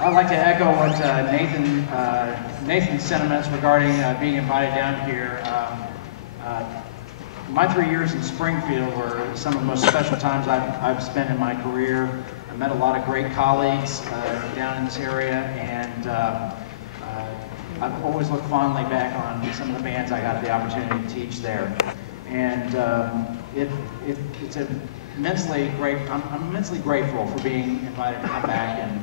I'd like to echo what Nathan's sentiments regarding being invited down here. My 3 years in Springfield were some of the most special times I've spent in my career. I met a lot of great colleagues down in this area, and I've always looked fondly back on some of the bands I got the opportunity to teach there. And it's immensely great. I'm immensely grateful for being invited to come back and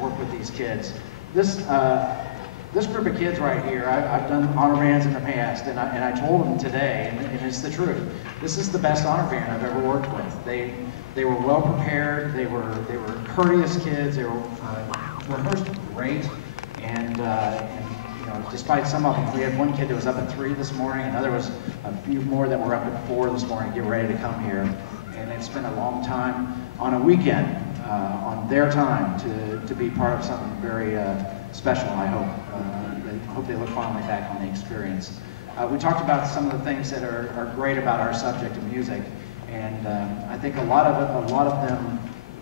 work with these kids. This group of kids right here, I've done honor bands in the past, and I told them today, and it's the truth. This is the best honor band I've ever worked with. They were well prepared. They were courteous kids. They were rehearsed great, and you know, despite some of them, we had one kid that was up at 3 this morning. Another was a few more that were up at 4 this morning, getting ready to come here, and they've spent a long time on a weekend. On their time to be part of something very special, I hope. I hope they look fondly back on the experience. We talked about some of the things that are great about our subject of music, and I think a lot of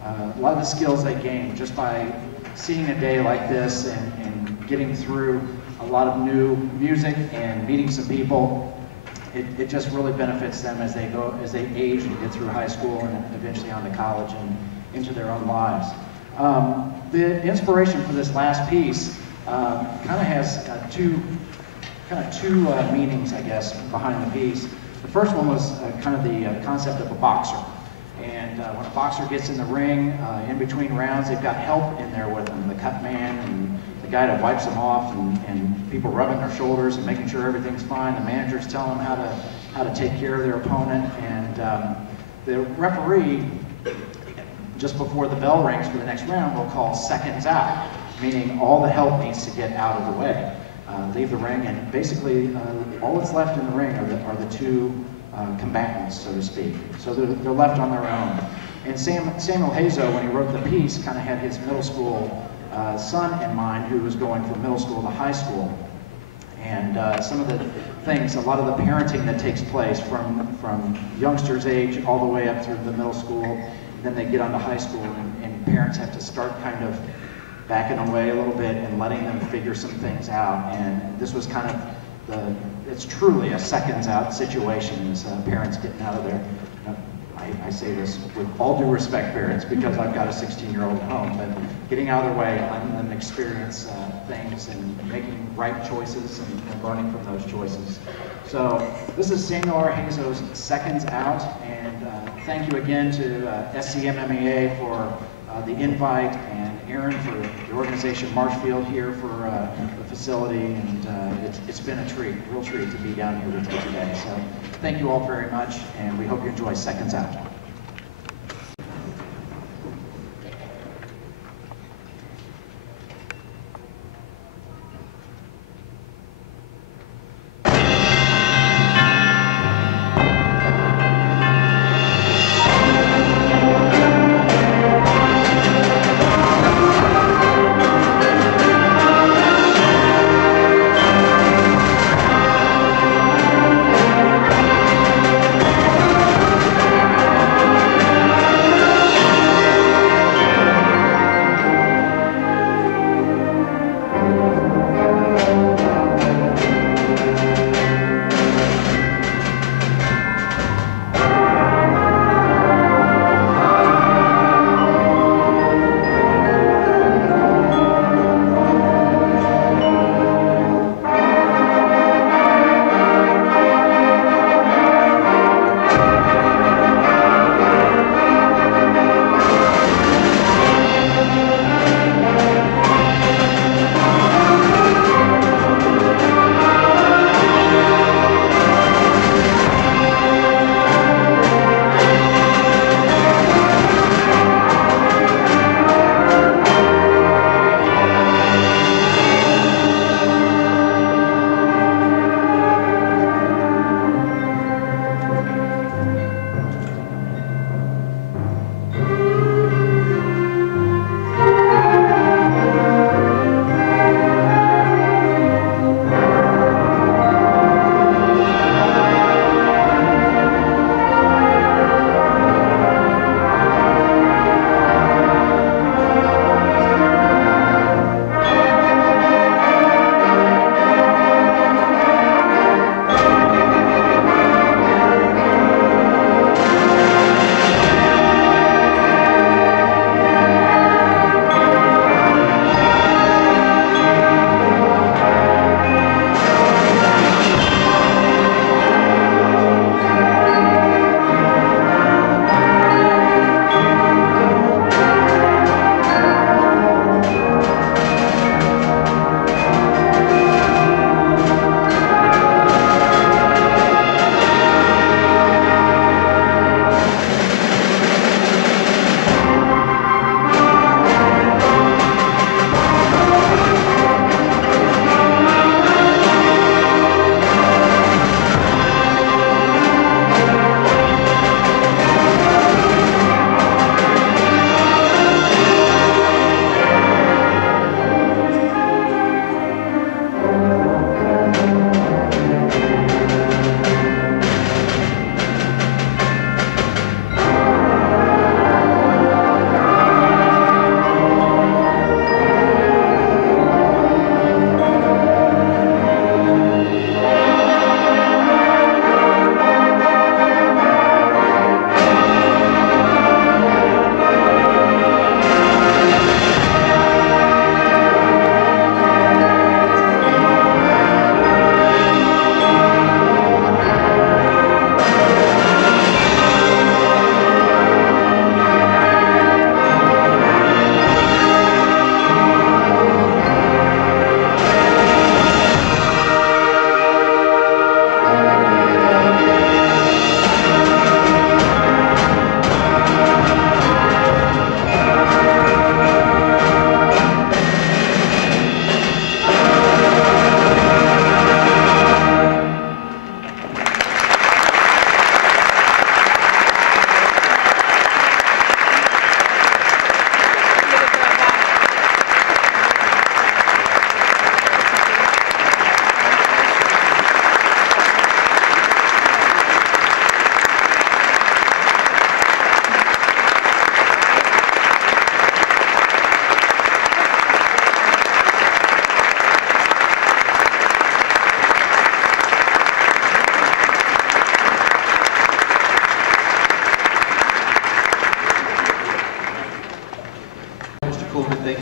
the skills they gain just by seeing a day like this and getting through a lot of new music and meeting some people. It just really benefits them as they age and get through high school and eventually on to college and into their own lives. The inspiration for this last piece kind of has two meanings, I guess, behind the piece. The first one was kind of the concept of a boxer. And when a boxer gets in the ring, in between rounds, they've got help in there with them, the cut man and the guy that wipes them off, and people rubbing their shoulders and making sure everything's fine. The managers tell them how to take care of their opponent, and the referee, just before the bell rings for the next round, will call seconds out, meaning all the help needs to get out of the way, leave the ring, and basically all that's left in the ring are the two combatants, so to speak. So they're left on their own. And Samuel Hazo, when he wrote the piece, kind of had his middle school son in mind, who was going from middle school to high school. And some of the things, a lot of the parenting that takes place from youngsters' age all the way up through the middle school. Then they get on to high school, and parents have to start kind of backing away a little bit and letting them figure some things out. And this was kind of it's truly a seconds out situation as parents getting out of there. I say this with all due respect, parents, because I've got a 16-year-old at home, but getting out of their way, letting them experience things and making right choices and learning from those choices. So this is Samuel R. Hazo's Seconds Out, and thank you again to SCMMEA for the invite, and Aaron for the organization Marshfield here for the facility, and it's been a treat, a real treat to be down here with you today. So thank you all very much, and we hope you enjoy Seconds Out.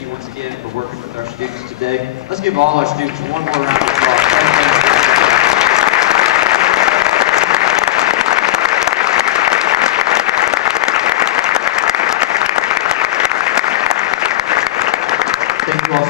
thank you once again for working with our students today. Let's give all our students one more round of applause. Thank you all.